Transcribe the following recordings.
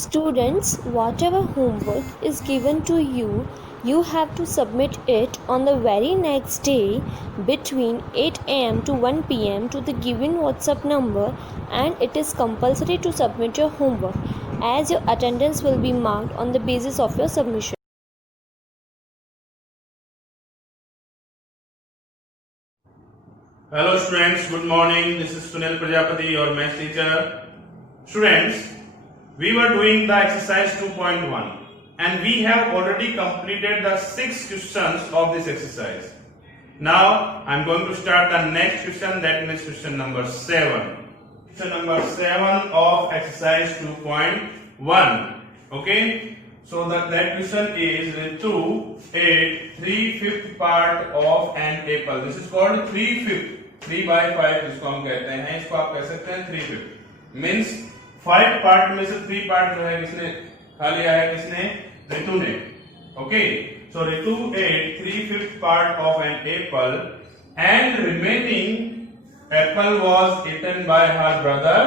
Students, whatever homework is given to you, you have to submit it on the very next day between 8 am to 1 pm to the given WhatsApp number, and it is compulsory to submit your homework as your attendance will be marked on the basis of your submission. Hello students, good morning. This is Sunil Prajapati, your math teacher. Students, we were doing the exercise 2.1 and we have already completed the 6 questions of this exercise. Now I am going to start the next question, that means question number 7. Question number 7 of exercise 2.1. Okay? So that question is Ritu ate 3/5 part of an apple. This is called 3/5. 3/5 जिसको हम कहते हैं, इसको आप कह सकते हैं 3/5 means 5 part में से 3 पार्ट जो है किसने खा लिया है, किसने, ऋतु ने. Okay, so Ritu ate 3/5 part of an apple and remaining apple was eaten by her brother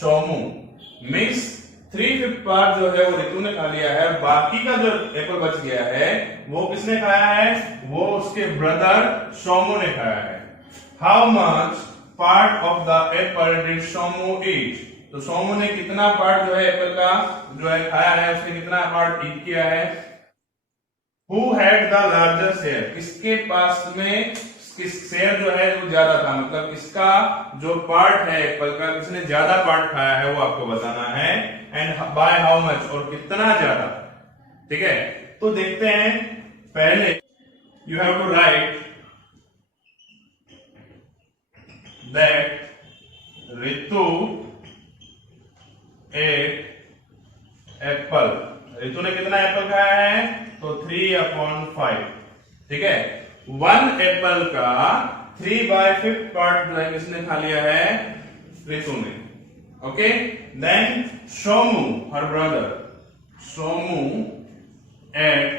Somu. Means 3/5 part जो है वो ऋतु ने खा लिया है, बाकी का जो एप्पल बच गया है वो किसने खाया है, वो उसके ब्रदर सोमू ने खाया है. How much part of the apple did Somu eat? तो सोमू ने कितना पार्ट जो है एप्पल का जो है खाया है, उसने कितना पार्ट ईट किया है. Who had the larger share? किसके पास में किस शेयर जो है वो ज्यादा था, मतलब इसका जो पार्ट है एप्पल का किसने ज्यादा पार्ट खाया है वो आपको बताना है. एंड बाय हाउ मच, और कितना ज्यादा. ठीक है, तो देखते हैं. पहले you have to write that Ritu ate apple. Ritu ने कितना एप्पल खाया है, तो 3/5. ठीक है, 1 एप्पल का 3/5 पार्ट जो है किसने खा लिया है, ऋतु ने. Okay, then Somu her brother, Somu ate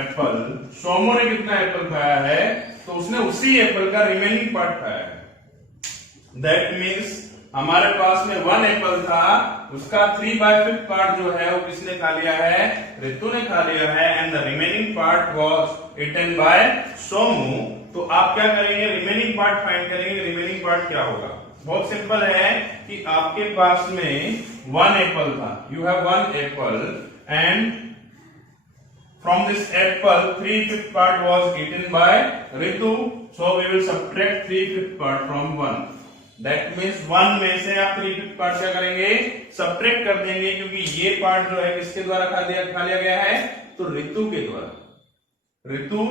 apple. Somu ने कितना एप्पल खाया है, तो उसने उसी एप्पल का रिमेनिंग पार्ट खाया है. दैट मीन्स हमारे पास में 1 एप्पल था, उसका 3/5 पार्ट जो है वो किसने खा लिया है, ऋतु ने खा लिया है. And the remaining part was eaten by Somu. तो आप क्या करेंगे, रिमेनिंग पार्ट फाइंड करेंगे. रिमेनिंग पार्ट क्या होगा, बहुत सिंपल है कि आपके पास में 1 एप्पल था, you have 1 Apple and from this apple 3/5 part was eaten by Ritu, so we will subtract 3/5 part from 1. That means 1 में से आप 3/5 part क्या करेंगे, subtract कर देंगे, क्योंकि ये पार्ट जो है किसके द्वारा खा लिया गया है, तो ऋतु के द्वारा. ऋतु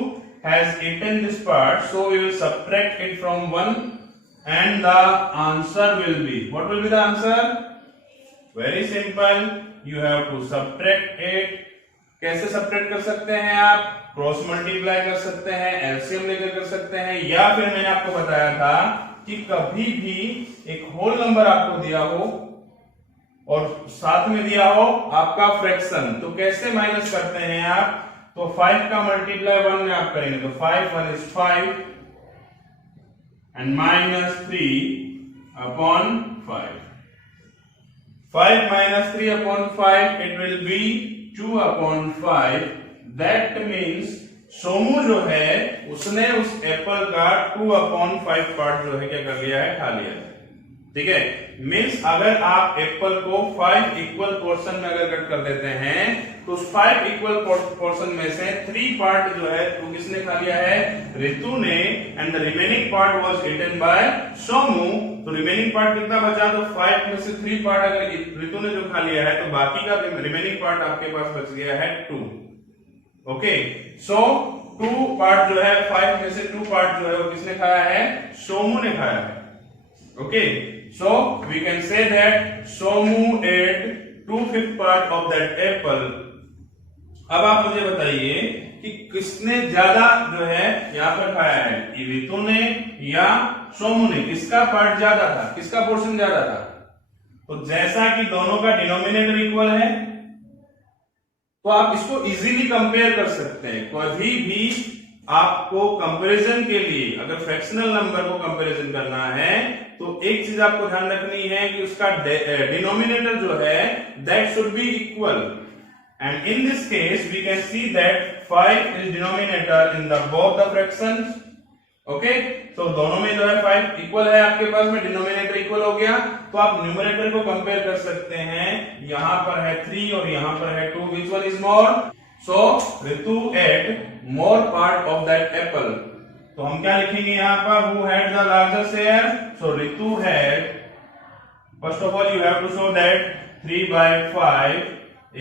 has eaten this part, so we will subtract it from 1 and the answer will be, what will be the answer? Very simple, you have to subtract it. कैसे सब्ट्रैक्ट कर सकते हैं आप, क्रॉस मल्टीप्लाई कर सकते हैं, एलसीएम लेकर कर सकते हैं, या फिर मैंने आपको बताया था कि कभी भी एक होल नंबर आपको दिया हो और साथ में दिया हो आपका फ्रैक्शन, तो कैसे माइनस करते हैं आप, तो 5 का मल्टीप्लाई 1 में आप करेंगे, तो 5 1 is 5 and -3/5. 5 - 3/5 it will be 2/5. That means Somu जो है उसने उस एप्पल का 2/5 पार्ट जो है क्या कर लिया है, खा लिया है. ठीक है, मीन्स अगर आप एप्पल को 5 इक्वल पोर्शन में अगर कट कर देते हैं, तो उस 5 इक्वल पोर्शन में से 3 पार्ट जो है वो किसने खा लिया है, ऋतु ने. And the remaining part was eaten by Somu. तो रिमेनिंग पार्ट कितना बचा, तो 5 में से 3 पार्ट अगर ऋतु ने जो खा लिया है, तो बाकी का रिमेनिंग पार्ट आपके पास बच गया है 2. ओके, सो 2 पार्ट जो है, 5 में से 2 पार्ट जो है वो किसने खाया है, सोमू ने खाया है. Okay, so we can say that Somu ate 2/5 part of that apple. अब आप मुझे बताइए कि किसने ज्यादा जो है यहां पर खाया है, ऋतु ने या सोमू ने, किसका पार्ट ज्यादा था, किसका पोर्शन ज्यादा था. तो जैसा कि दोनों का डिनोमिनेटर इक्वल है, तो आप इसको इजीली कंपेयर कर सकते हैं. कभी भी आपको कंपैरिजन के लिए अगर फ्रैक्शनल नंबर को कंपैरिजन करना है तो एक चीज आपको ध्यान रखनी है कि उसका डिनोमिनेटर जो है that should be equal, and in this case we can see that 5 is denominator in the both the fractions. Okay, तो दोनों में जो है 5 इक्वल है आपके पास में, डिनोमिनेटर इक्वल हो गया, तो आप न्यूमरेटर को कंपेयर कर सकते हैं। यहां पर है 3 और यहां पर है 2, which one is more? So Ritu ate more part of that apple. तो हम क्या लिखेंगे यहां पर? Who had the larger share? So Ritu had, first of all you have to show that 3/5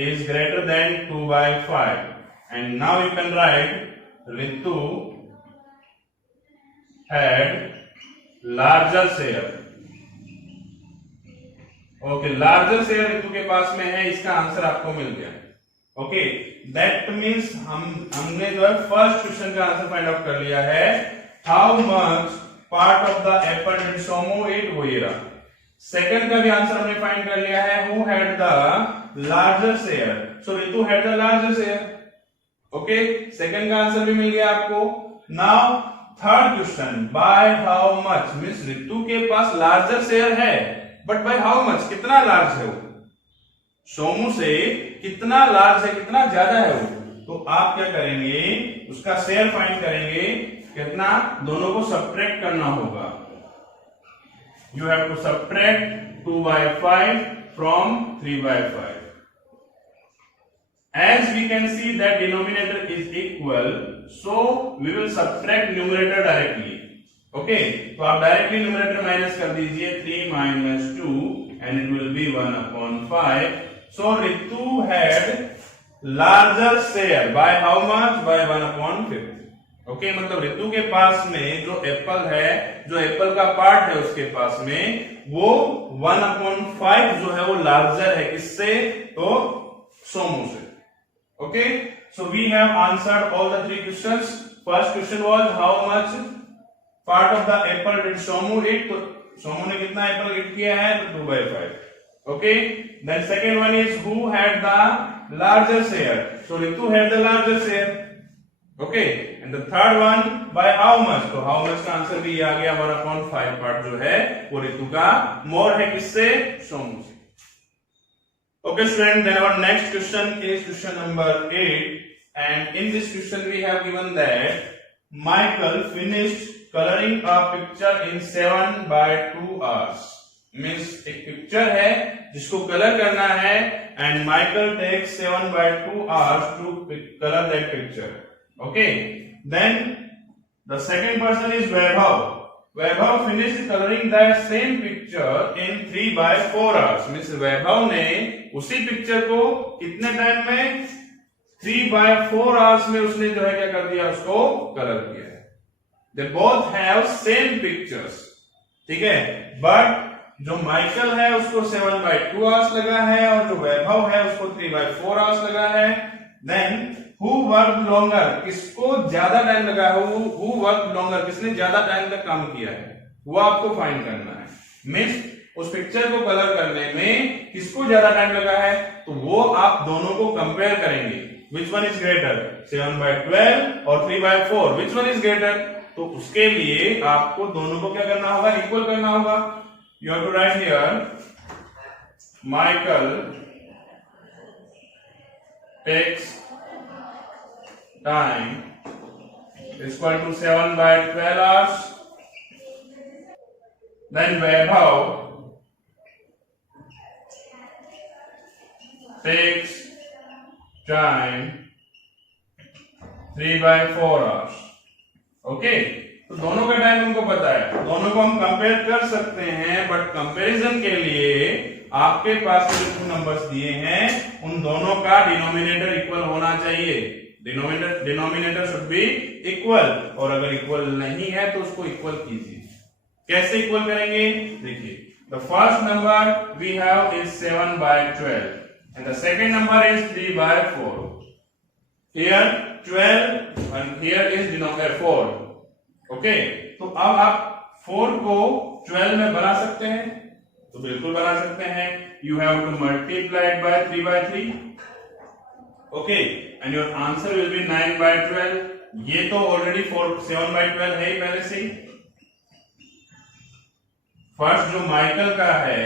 is greater than 2/5, and now you can write Ritu had larger share। Okay, larger share Ritu के पास में है, इसका आंसर आपको मिल गया। Okay, that means हमने जो है first question का आंसर फाइंड आउट कर लिया है। How much part of the apple did Somu eat? वही रहा। सेकंड का भी आंसर हमने फाइंड कर लिया है, who had the larger share? So Ritu had the larger share. Okay, second का आंसर भी मिल गया आपको। Now third question, bye how much, means Ritu के पास लार्जर शेयर है, बट बाय हाउ मच, कितना लार्ज है वो? सोमू से कितना लार्ज है, कितना ज्यादा है वो? तो आप क्या करेंगे, उसका शेयर फाइंड करेंगे, कितना, दोनों को सब्ट्रैक्ट करना होगा। You have to subtract 2/5 from 3/5. As we can see that denominator is equal, so we will subtract numerator directly. Okay, तो आप डायरेक्टली न्यूमरेटर माइनस कर दीजिए, 3 minus 2 and it will be 1/5. So Ritu had larger share by how much? By 1/5. Okay, मतलब रितु के पास में जो Apple है, जो एप्पल का पार्ट है उसके पास में, वो 1/5 जो है वो लार्जर है, किससे? तो सोमू से। Okay, so we have answered all the 3 questions. First question was how much part of the apple did Somu eat? तो सोमू ने कितना एप्पल ईट किया है? तो 2/5। Okay, then second one is who had the larger share? So Ritu had the larger share. Okay, and the third one by how much? तो how much का answer भी आ गया, 1/5 पार्ट जो है वो रितु का मोर है, किससे? सोमू से। Okay student, then our next question is question number 8, and in this question we have given that Michael finished colouring a picture in 7/2 hours। Means एक पिक्चर है जिसको कलर करना है, and Michael takes 7/2 hours to colour that picture. Okay, then the second person is Vaibhav. Vaibhav finished coloring that same picture in 3/4 hours. Means Vaibhav ने उसी picture को कितने time में? 3/4 hours में उसने जो है क्या कर दिया, उसको कलर किया है। They both have same pictures, ठीक है, बट जो माइकल है उसको 7/2 hours लगा है, और जो वैभव है उसको 3/4 hours लगा है। देन हु वर्क लॉन्गर, किसको ज्यादा टाइम लगा है? हु वर्क लॉन्गर, किसने ज्यादा टाइम तक काम किया है, वो आपको फाइंड करना है। मीन्स उस पिक्चर को कलर करने में किसको ज्यादा टाइम लगा है, तो वो आप दोनों को कंपेयर करेंगे। विच वन इज ग्रेटर, 7/12 और 3/4, विच वन इज ग्रेटर? तो उसके लिए आपको दोनों को क्या करना होगा? इक्वल करना होगा। You have to write here Michael takes time is equal to 7/12 hours. Then Vaibhav takes time 3/4 hours. Okay, तो दोनों का टाइम हमको पता है, दोनों को हम कंपेयर कर सकते हैं, बट कंपैरिजन के लिए आपके पास जो 2 नंबर्स दिए हैं उन दोनों का डिनोमिनेटर इक्वल होना चाहिए। डिनोमिनेटर शुड बी इक्वल, और अगर इक्वल नहीं है तो उसको इक्वल कीजिए। कैसे इक्वल करेंगे? देखिए, the first number we have is 7/12 and the second number is 3/4। Here 12 and here is denominator 4। Okay, तो अब आप 4 को 12 में बना सकते हैं, तो बिल्कुल बना सकते हैं। You have to multiply by 3/3। Okay, and your answer will be 9/12. ये तो ऑलरेडी 7/12 है ही पहले से ही। फर्स्ट जो माइकल का है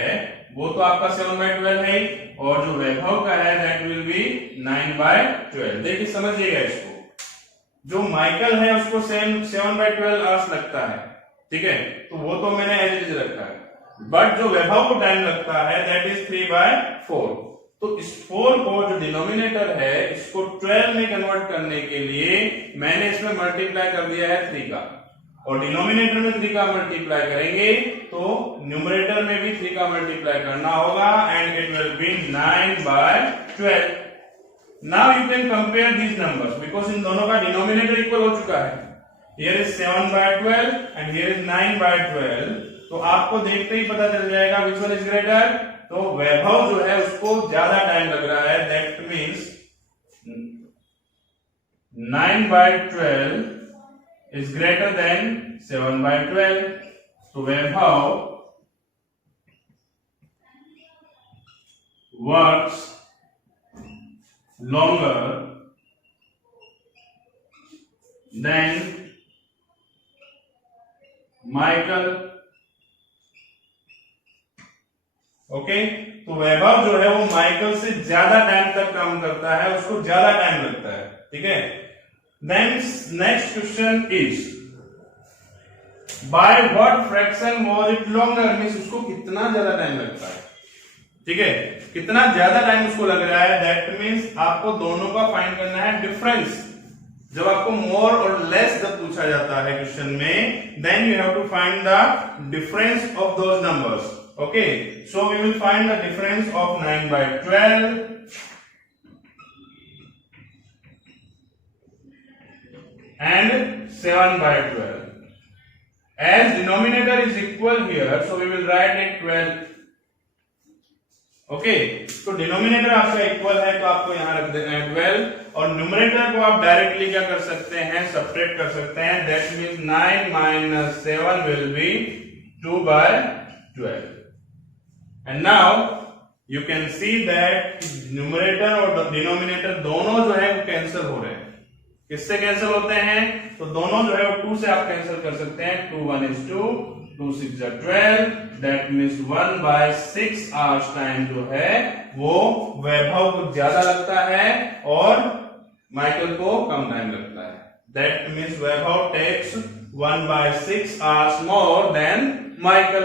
वो तो आपका 7/12 है ही, और जो वैभव का है दैट विल बी 9/12। देखिए समझिएगा इसको, जो माइकल है उसको 7/12 आवर्स लगता है, ठीक है, तो वो तो मैंने एज इट इज रखा है, बट जो वैभव को टाइम लगता है दैट इज 3/4। तो इस 4 को जो डिनोमिनेटर है इसको 12 में कन्वर्ट करने के लिए मैंने इसमें मल्टीप्लाई कर दिया है 3 का, और डिनोमिनेटर में 3 का मल्टीप्लाई करेंगे तो न्यूमरेटर में भी 3 का मल्टीप्लाई करना होगा, and it will be 9/12। Now you can compare these numbers because in दोनों का डिनोमिनेटर इक्वल हो चुका है। Here is 7/12 and here is 9/12, तो आपको देखते ही पता चल जाएगा विच वन इज ग्रेटर। तो वैभव जो है उसको ज्यादा टाइम लग रहा है, that means 9/12 is greater than 7/12. So Vaibhav works longer than Michael. Okay, तो वैभव जो है वो माइकल से ज्यादा टाइम तक काम करता है, उसको ज्यादा टाइम लगता है, ठीक है। Then next question is by what fraction was it longer, means उसको कितना ज्यादा टाइम लगता है, ठीक है, कितना ज्यादा टाइम उसको लग रहा है, दैट मींस आपको दोनों का फाइंड करना है डिफरेंस। जब आपको मोर और लेस जब पूछा जाता है क्वेश्चन में, then you have to find the difference of those numbers. Okay, so we will find the difference of 9/12 and 7/12. As denominator is equal here, so we will write it 12. Okay, तो denominator आपका equal है तो आपको यहां रख देना है 12, और न्यूमरेटर को आप डायरेक्टली क्या कर सकते हैं, सब्ट्रैक्ट कर सकते हैं, that means 9 - 7 will be 2/12। And now you can see that numerator और डिनोमिनेटर दोनों जो है वो कैंसिल हो रहे हैं। किससे कैंसिल होते हैं, तो दोनों जो है वो 2 से आप कैंसिल कर सकते हैं। 2 1 is 2, 2 6 are 12, that means 1/6 hours time जो है वो वैभव को ज्यादा लगता है और माइकल को कम टाइम लगता है। That means Vaibhav takes 1/6 hours more than Michael.